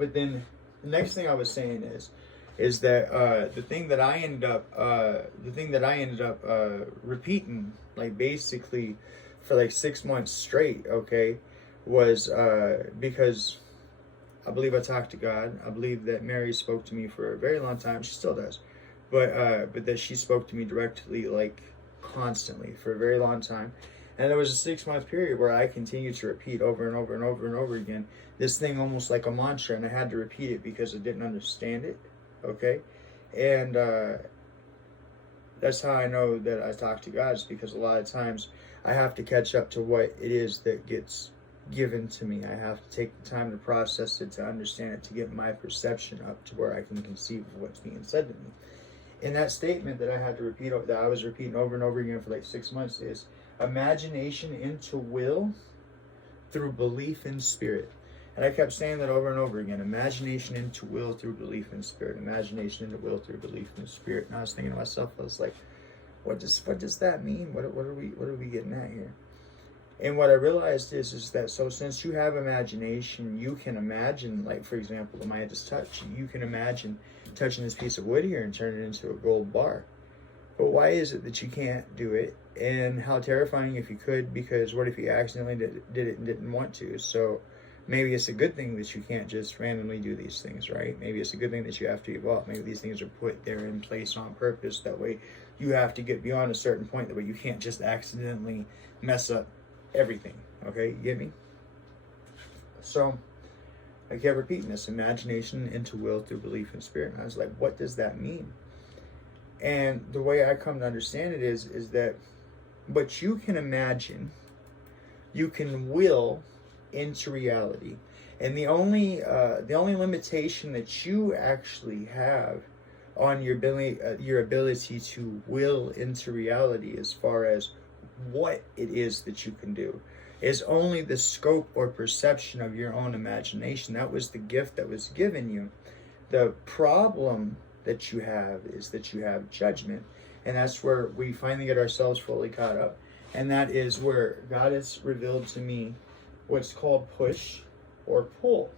But then the next thing I was saying is that the thing that I ended up repeating, like basically for like 6 months straight, okay, was because I believe I talked to God. I believe that Mary spoke to me for a very long time. She still does, but that she spoke to me directly, like constantly for a very long time. And there was a 6 month period where I continued to repeat over and over and over and over again this thing, almost like a mantra, and I had to repeat it because I didn't understand it. Okay, and that's how I know that I talk to God, is because a lot of times I have to catch up to what it is that gets given to me. I have to take the time to process it, to understand it, to get my perception up to where I can conceive of what's being said to me. And that statement that I had to repeat, that I was repeating over and over again for like 6 months, is imagination into will through belief in spirit. And I kept saying that over and over again. Imagination into will through belief in spirit. Imagination into will through belief in spirit. And I was thinking to myself, I was like, what does that mean? What are we getting at here? And what I realized is that, so since you have imagination, you can imagine, like for example, the Midas touch. You can imagine touching this piece of wood here and turn it into a gold bar. But why is it that you can't do it? And how terrifying if you could, because what if you accidentally did it and didn't want to? So maybe it's a good thing that you can't just randomly do these things, right? Maybe it's a good thing that you have to evolve. Maybe these things are put there in place on purpose. That way you have to get beyond a certain point. That way you can't just accidentally mess up everything. Okay, you get me? So I kept repeating this: imagination into will through belief in spirit. And I was like, what does that mean? And the way I come to understand it is that, but you can imagine, you can will into reality, and the only limitation that you actually have on your ability to will into reality, as far as what it is that you can do, is only the scope or perception of your own imagination. That was the gift that was given you. The problem that you have is that you have judgment, and that's where we finally get ourselves fully caught up. And that is where God has revealed to me what's called push or pull.